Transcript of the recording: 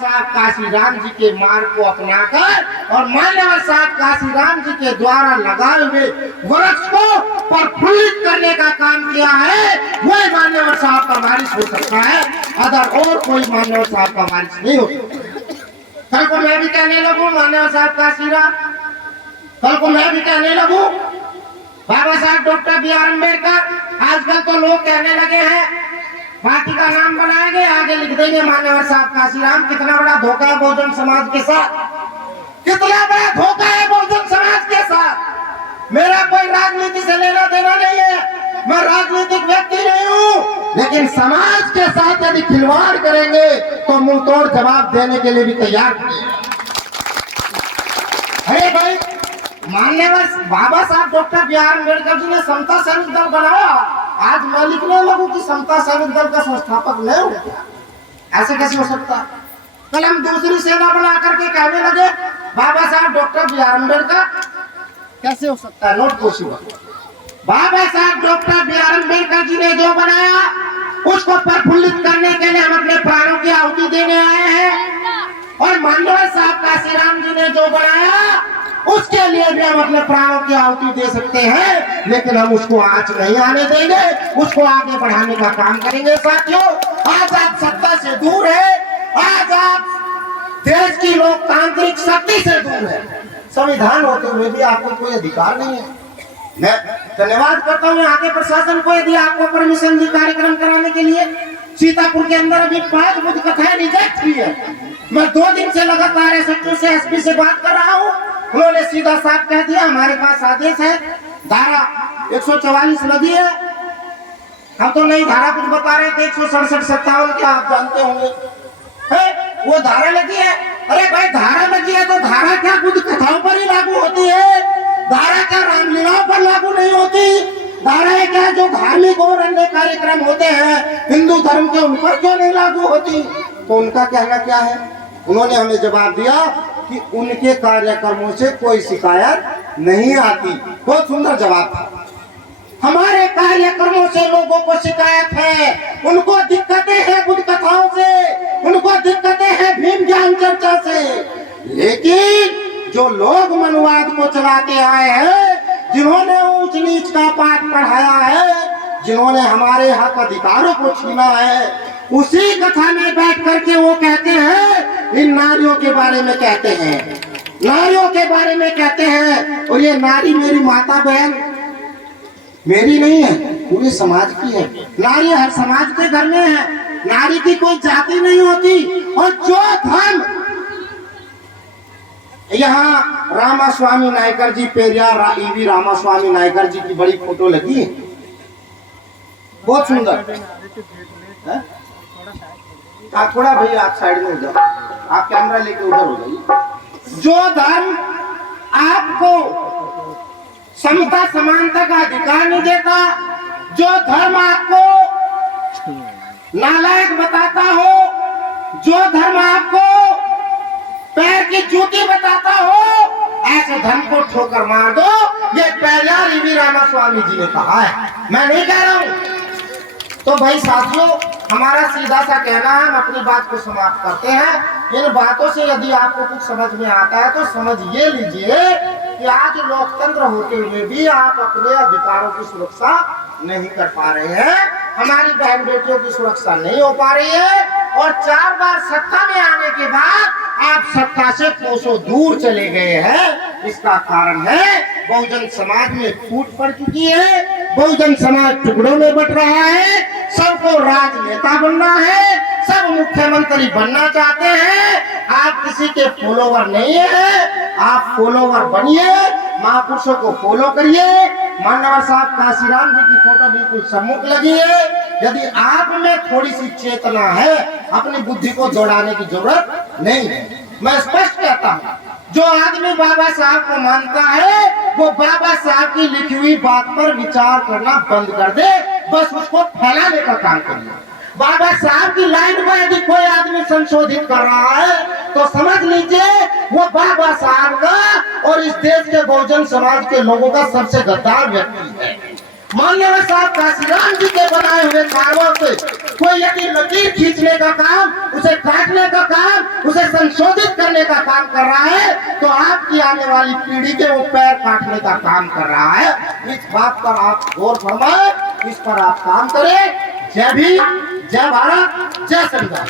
साहब काशीराम जी के मार्ग को अपनाकर और मान्यवर साहब काशीराम जी के द्वारा लगाए हुए वृक्ष को प्रफुल्लित करने का काम किया है, वही मान्यवर साहब का वारिस हो सकता है, अदर और कोई मान्यवर साहब का वारिस नहीं हो सकता। कल को मैं भी कहने लगूं मान्यवर साहब काशीराम, कल को मैं भी कहने लगूं बाबा Saheb doctor B R Ambedkar. आजकल तो लोग कहने लगे हैं पार्टी का नाम बनाएंगे, आगे लिख देंगे मान्यवर साहब काशीराम। कितना बड़ा धोखा है बहुजन समाज के साथ, कितना बड़ा धोखा है बहुजन समाज के साथ। मेरा कोई राजनीति से लेना देना नहीं है, मैं राजनीतिक व्यक्ति नहीं हूँ, लेकिन समाज के साथ यदि खिलवाड़ करेंगे तो मुंह तोड़ जवाब देने के लिए भी तैयार हैं। अरे भाई, मान्यवर बाबा Saheb doctor B R Ambedkar ji ने समता सैनिक दल बनाया, आज मैं लिखने लगूं कि समता सैनिक दल का संस्थापक नहीं हो गया, ऐसे कैसे हो सकता? कल हम दूसरी सेना बना करके कहने लगे बाबा Saheb doctor B R Ambedkar, कैसे हो सकता है? Not possible. Baba Saheb doctor B R Ambedkar ji ने जो बनाया उसको प्रफुल्लित करने के लिए हम अपने प्राणों की आहुति देने आए हैं, और मान्यवर साहब काशीराम जी ने जो बनाया उसके लिए भी हम अपने प्राणों की आहुति दे सकते हैं, लेकिन हम उसको आंच नहीं आने देंगे, उसको आगे बढ़ाने का काम करेंगे। साथियों, आज आप सत्ता से दूर है, आज आप देश की लोकतांत्रिक शक्ति से दूर है, संविधान होते हुए भी आपको कोई अधिकार नहीं है। मैं धन्यवाद करता हूँ आगे प्रशासन को, यदि आपको परमिशन दी कार्यक्रम कराने के लिए। सीतापुर के अंदर अभी 5 बुद्ध कथाएं रिजेक्ट हुई है। मैं 2 दिन से लगातार एसएचओ से एसपी से बात कर रहा हूँ, उन्होंने सीधा साफ कह दिया हमारे पास आदेश है, धारा 144 लगी है। हम तो नई धारा कुछ बता रहे थे 167-57 क्या आप जानते होंगे, है वो धारा लगी है। अरे भाई, धारा लगी है तो धारा क्या बुद्ध कथाओं पर ही लागू होती है? धारा क्या रामलीलाओं पर लागू नहीं होती? धाराएं क्या जो धार्मिक और अन्य कार्यक्रम होते हैं हिंदू धर्म के, उन पर क्यों नहीं लागू होती? तो उनका कहना क्या है? उन्होंने हमें जवाब दिया कि उनके कार्यक्रमों से कोई शिकायत नहीं आती। बहुत सुंदर जवाब था। हमारे कार्यक्रमों से लोगों को शिकायत है, उनको दिक्कतें हैं बुद्ध कथाओं से, उनको दिक्कतें हैं भीम ज्ञान चर्चा से, लेकिन जो लोग मनुवाद को चलाते आए हैं, जिन्होंने ऊंच नीच का पाठ पढ़ाया है, जिन्होंने हमारे हक अधिकारों को छीना है, उसी कथा में बैठ करके वो कहते हैं, इन नारियों के बारे में कहते हैं, नारियों के बारे में कहते हैं। और ये नारी मेरी माता बहन मेरी नहीं है, पूरे समाज की है। नारी हर समाज के घर में है, नारी की कोई जाति नहीं होती। और जो धर्म, यहाँ रामास्वामी नायकर जी, पेरियार ईवी रामास्वामी नायकर जी की बड़ी फोटो लगी है, बहुत सुंदर है। आप थोड़ा भैया आप साइड में हो जाओ, आप कैमरा लेके उधर हो जाइए। जो धर्म आपको समता समानता का अधिकार नहीं देता, जो धर्म आपको नालायक बताता हो, जो धर्म आपको पैर की जूती बताता हो, ऐसे धर्म को ठोकर मार दो। ये पेरियार ईवी रामास्वामी जी ने कहा है, मैं नहीं कह रहा हूं। तो भाई साथियों, हमारा सीधा सा कहना है, हम अपनी बात को समाप्त करते हैं। इन बातों से यदि आपको कुछ समझ में आता है तो समझ ये लीजिए कि आज लोकतंत्र होते हुए भी आप अपने अधिकारों की सुरक्षा नहीं कर पा रहे हैं, हमारी बहन बेटियों की सुरक्षा नहीं हो पा रही है, और 4 बार सत्ता में आने के बाद आप सत्ता से कोसों दूर चले गए हैं। इसका कारण है बहुजन समाज में फूट पड़ चुकी है, बहुजन समाज टुकड़ों में बट रहा है, सबको राजनेता बनना है, सब मुख्यमंत्री बनना चाहते हैं। आप किसी के फॉलोवर नहीं है, आप फॉलोवर बनिए, महापुरुषों को फॉलो करिए। मान्यवर साहब काशीराम जी की फोटो बिल्कुल सम्मुख लगी है। यदि आप में थोड़ी सी चेतना है, अपनी बुद्धि को दौड़ाने की जरूरत नहीं है। मैं स्पष्ट कहता हूँ, जो आदमी बाबा साहब को मानता है वो बाबा साहब की लिखी हुई बात पर विचार करना बंद कर दे, बस उसको फैलाने का काम करिए। बाबा साहब की लाइन को यदि कोई आदमी संशोधित कर रहा है तो समझ लीजिए वो बाबा साहब का और इस देश के बहुजन समाज के लोगों का सबसे गद्दार व्यक्ति है। मान्यवर साहब काशीराम जी के बनाए हुए कार्यों से कोई यदि लकीर खींचने का काम, उसे काटने का काम, उसे संशोधित करने का काम कर रहा है, तो आपकी आने वाली पीढ़ी के वो पैर काटने का काम कर रहा है। इस बात पर आप गौर फरमाएं, इस पर आप काम करें। जय भीम, जय भारत, जय संविधान।